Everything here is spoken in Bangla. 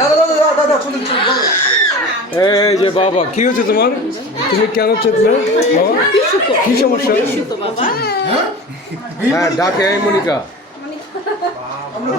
দাদা দাদা দাদা শুনুন এই যে বাবা কি হয়েছে তোমার? তুমি কেন চেতলে বাবা কি সমস্যা? হ্যাঁ ডাকে মনিকা। আমার